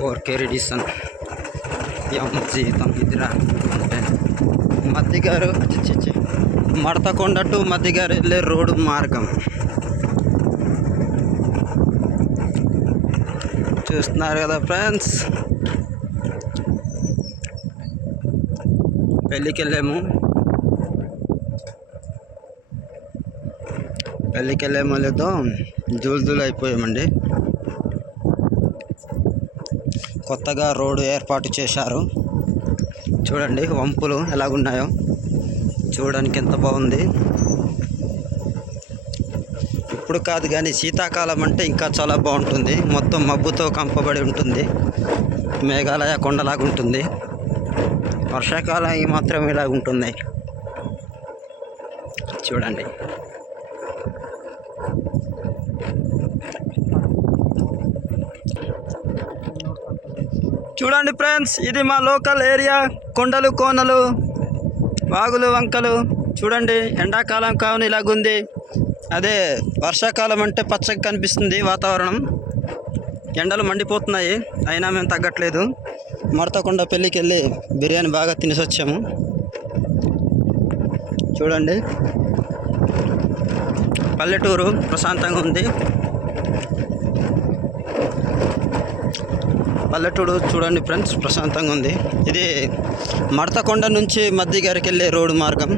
4K edition ఎం జీవితం ఇదిరా అంటే మద్దిగారు మడతకొండ టు మద్దిగారు వెళ్ళే రోడ్డు మార్గం చూస్తున్నారు కదా ఫ్రెండ్స్. పెళ్ళికి వెళ్ళాము లేదో జూలు అయిపోయామండి. కొత్తగా రోడ్డు ఏర్పాటు చేశారు. చూడండి వంపులు ఎలాగున్నాయో, చూడడానికి ఎంత బాగుంది. ఇప్పుడు కాదు కానీ శీతాకాలం అంటే ఇంకా చాలా బాగుంటుంది. మొత్తం మబ్బుతో కంపబడి ఉంటుంది, మేఘాలయ కొండలాగా ఉంటుంది. వర్షాకాలం ఈ మాత్రం ఇలాగ ఉంటుంది. చూడండి చూడండి ఫ్రెండ్స్, ఇది మా లోకల్ ఏరియా. కొండలు కోనలు వాగులు వంకలు చూడండి. ఎండాకాలం కావున ఇలాగుంది. అదే వర్షాకాలం అంటే పచ్చగా కనిపిస్తుంది వాతావరణం. ఎండలు మండిపోతున్నాయి, అయినా మేము తగ్గట్లేదు. మడతకొండ పెళ్ళికి వెళ్ళి బిర్యానీ బాగా తినేసి వచ్చాము. చూడండి పల్లెటూరు ప్రశాంతంగా ఉంది. పల్లెటూరు చూడండి ఫ్రెండ్స్, ప్రశాంతంగా ఉంది. ఇది మడతకొండ నుంచి మద్దిగారికి వెళ్ళే రోడ్డు మార్గం.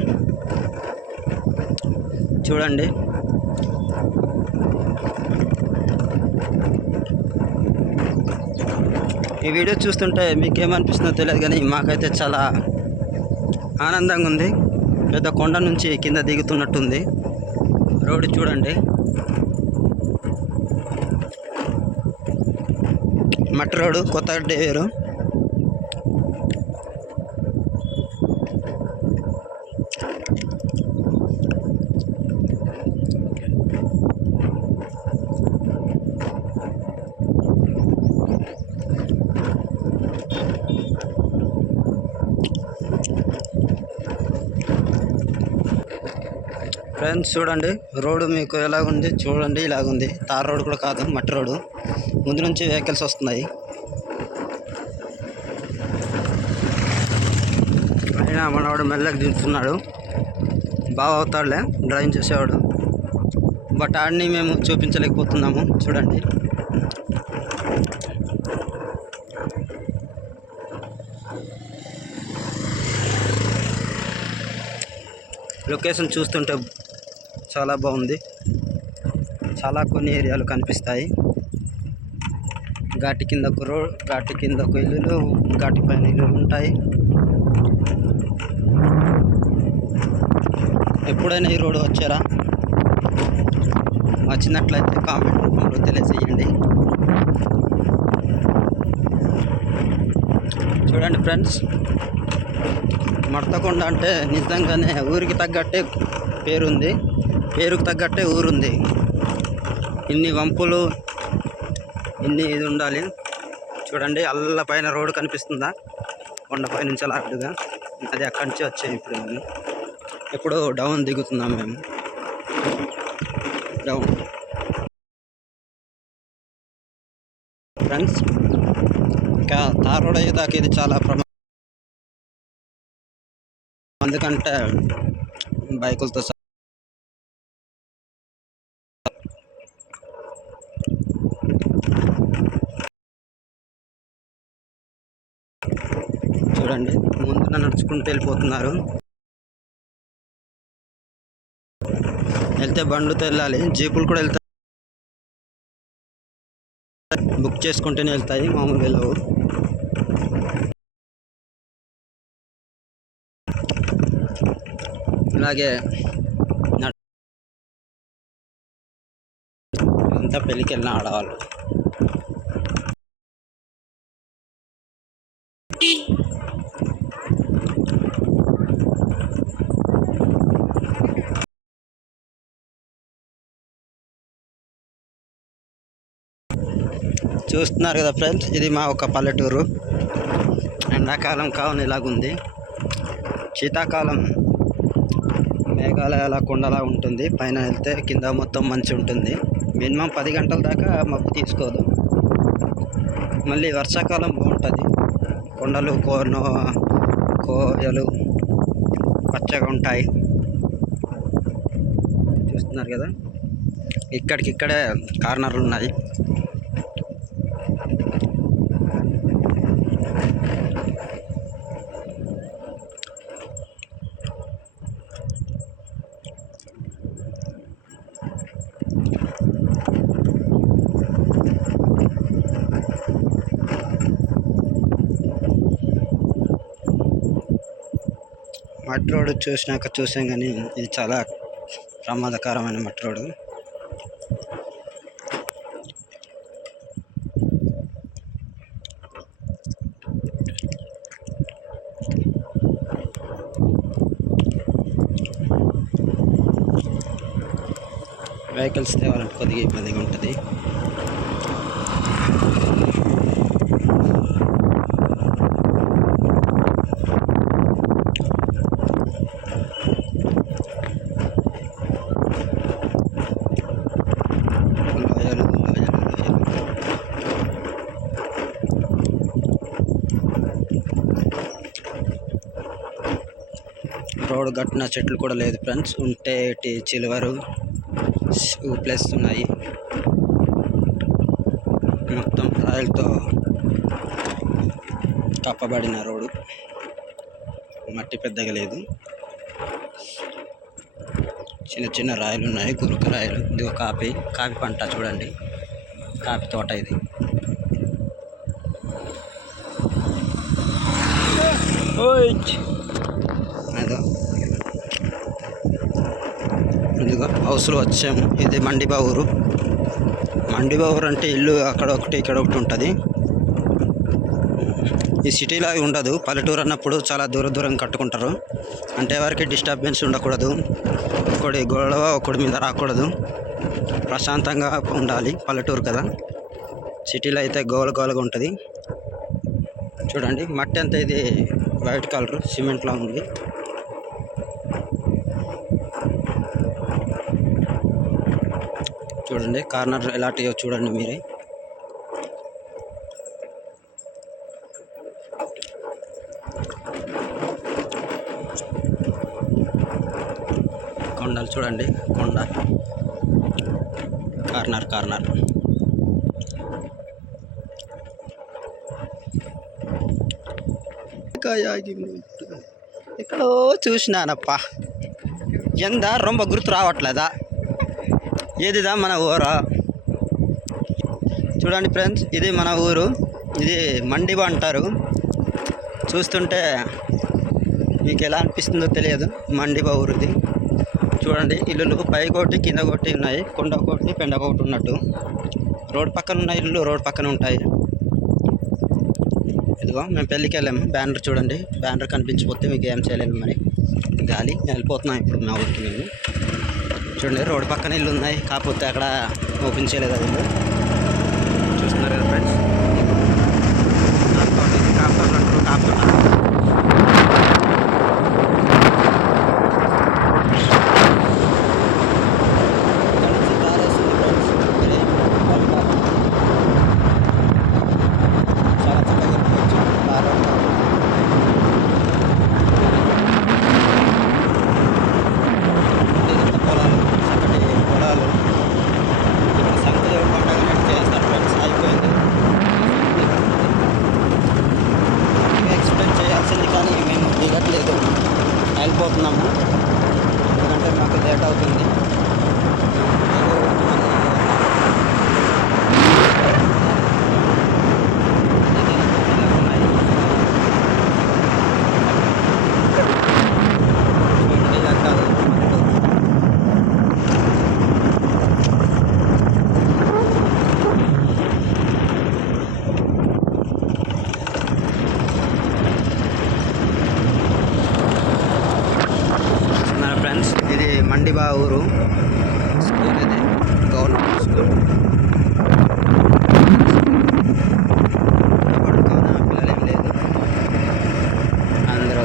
చూడండి ఈ వీడియో చూస్తుంటే మీకేమనిపిస్తుందో తెలియదు కానీ మాకైతే చాలా ఆనందంగా ఉంది. పెద్ద కొండ నుంచి కింద దిగుతున్నట్టుంది రోడ్డు. చూడండి మట్టి రోడ్డు, కొత్తగా వేరు. ఫ్రెండ్స్ చూడండి రోడ్డు మీకు ఎలాగుంది చూడండి. ఇలాగుంది, తార్ రోడ్డు కూడా కాదు, మట్టి రోడ్డు. ముందు నుంచి వెహికల్స్ వస్తున్నాయి. అయినా మనవాడు మెల్లగా దించుతున్నాడు. బాగా అవుతాడులే డ్రైవింగ్ చేసేవాడు. బట్ ఆడిని మేము చూపించలేకపోతున్నాము. చూడండి లొకేషన్ చూస్తుంటే చాలా బాగుంది. చాలా కొన్ని ఏరియాలు కనిపిస్తాయి. ఘాటి కిందకు రోడ్, ఘాటి కిందకు ఇల్లులు, ఘాటి పైన ఇల్లులు ఉంటాయి. ఎప్పుడైనా ఈ రోడ్డు వచ్చారా? వచ్చినట్లయితే కామెంట్ రూపంలో తెలియజేయండి. చూడండి ఫ్రెండ్స్, మడతకొండ అంటే నిజంగానే ఊరికి తగ్గట్టే పేరుంది, పేరుకు తగ్గట్టే ఊరుంది. ఇన్ని వంపులు, ఇన్ని ఇది ఉండాలి. చూడండి అల్ల పైన రోడ్డు కనిపిస్తుందా? కొండపై నుంచి అలా అడ్డుగా అది అక్కడి నుంచి వచ్చాయి. ఇప్పుడు డౌన్ దిగుతున్నాం మేము. డౌన్ ఫ్రెండ్స్, ఇంకా తార్ రోడ్ అయ్యేదాకా ఇది చాలా ఎందుకంటే బైకులతో చూడండి ముందున నడుచుకుంటూ వెళ్ళిపోతున్నారు. వెళ్తే బండ్లతో వెళ్ళాలి, జీపులు కూడా వెళ్తాయి. బుక్ చేసుకుంటేనే వెళ్తాయి, మామూలుగా వెళ్ళవు. అలాగే అంతా పెళ్ళికి వెళ్ళిన ఆడవాళ్ళు. చూస్తున్నారు కదా ఫ్రెండ్స్, ఇది మా ఒక పల్లెటూరు. ఎండాకాలం కావున ఇలాగుంది. శీతాకాలం మేఘాలయ కొండలా ఉంటుంది. పైన వెళ్తే కింద మొత్తం మంచి ఉంటుంది. మినిమం 10 గంటల దాకా మబ్బు తీసుకోదు. మళ్ళీ వర్షాకాలం బాగుంటుంది. కొండలు కోయలు పచ్చగా ఉంటాయి. చూస్తున్నారు కదా, ఇక్కడికిక్కడే కార్నర్లు ఉన్నాయి. మట్టి రోడ్డు చూసాం కానీ ఇది చాలా ప్రమాదకరమైన మట్టి రోడ్డు. వెహికల్స్ తేవాలంటే కొద్దిగా ఇబ్బందిగా ఉంటుంది. రోడ్డు గట్టున చెట్లు కూడా లేదు ఫ్రెండ్స్. ఉంటే చిలువరు ప్లస్ ఉన్నాయి. మొత్తం రాయలతో కప్పబడిన రోడ్డు, మట్టి పెద్దగా లేదు. చిన్న చిన్న రాయలు ఉన్నాయి, గురుక రాయలు. ఇది కాఫీ పంట చూడండి, కాఫీ తోట ఇది. అదో ఇదిగో హౌస్లో వచ్చాము. ఇది మండిబావూరు. మండిబావూరు అంటే ఇల్లు అక్కడ ఒకటి ఇక్కడ ఒకటి ఉంటుంది. ఈ సిటీలో ఉండదు. పల్లెటూరు అన్నప్పుడు చాలా దూరం కట్టుకుంటారు. అంటే ఎవరికి డిస్టర్బెన్స్ ఉండకూడదు, ఒకటి గొడవ ఒకటి మీద రాకూడదు, ప్రశాంతంగా ఉండాలి. పల్లెటూరు కదా, సిటీలో అయితే గోలగా ఉంటుంది. చూడండి మట్టి అంతా ఇది వైట్ కలర్ సిమెంట్లా ఉంది. చూడండి కార్నర్ ఎలాంటివో చూడండి మీరే. కొండలు చూడండి, కొండ కార్నర్ ఎక్కడో చూసినానప్పా, ఎందా రొంబ గుర్తు రావట్లేదా? ఏదిదా మన ఊరు. చూడండి ఫ్రెండ్స్, ఇది మన ఊరు. ఇది మండిబా అంటారు. చూస్తుంటే మీకు ఎలా అనిపిస్తుందో తెలియదు. మండిబా ఊరు ఇది. చూడండి ఇల్లులు పైకోటి కింద కొట్టి ఉన్నాయి. కొండ ఒకటి పెండ ఒకటి ఉన్నట్టు. రోడ్ పక్కన ఉన్న ఇల్లు రోడ్ పక్కన ఉంటాయి. ఇదిగో మేము పెళ్ళికి వెళ్ళాము. బ్యానర్ చూడండి, బ్యానర్ కనిపించిపోతే మీకు ఏం చేయలేము. మరి గాలి వెళ్ళిపోతున్నాం ఇప్పుడు మా ఊరికి మేము. చూడండి రోడ్డు పక్కన ఇల్లు ఉన్నాయి, కాకపోతే అక్కడ ఓపెన్ చేయలేదు అది ఇల్లు. చూస్తున్నారు కదా ఫ్రెండ్స్, కాపుతున్నారు. వెళ్ళిపోతున్నాము, ఎందుకంటే మాకు లేట్ అవుతుంది. ఇది మండిబా ఊరు. స్కూల్ ఇది, గవర్నమెంట్ స్కూల్. పడుకోనా పిల్లలు ఏం లేదు, అందరూ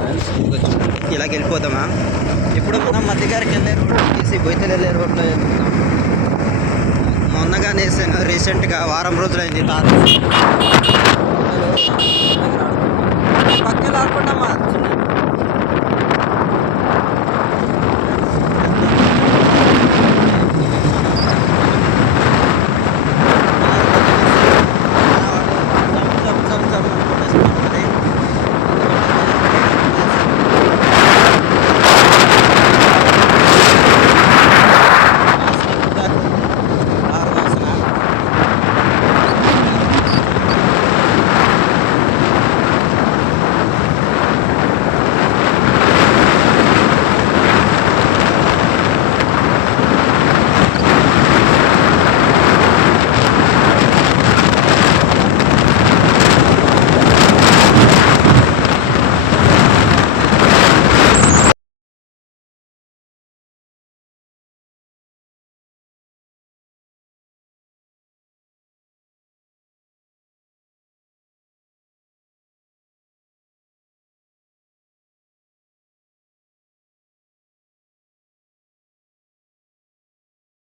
ఫ్రెండ్స్ ఇదిగో చూడండి, ఇలాగ వెళ్ళిపోతామా. ఇప్పుడు మనం మధ్యగారికి వెళ్ళే రోడ్డు తీసి బొయ్యలు వెళ్ళే రోడ్లో వెళ్తున్నాం. మొన్నగానే వేసాను, రీసెంట్గా వారం రోజులైంది. పక్కన ఆడుకుంటామా చిన్న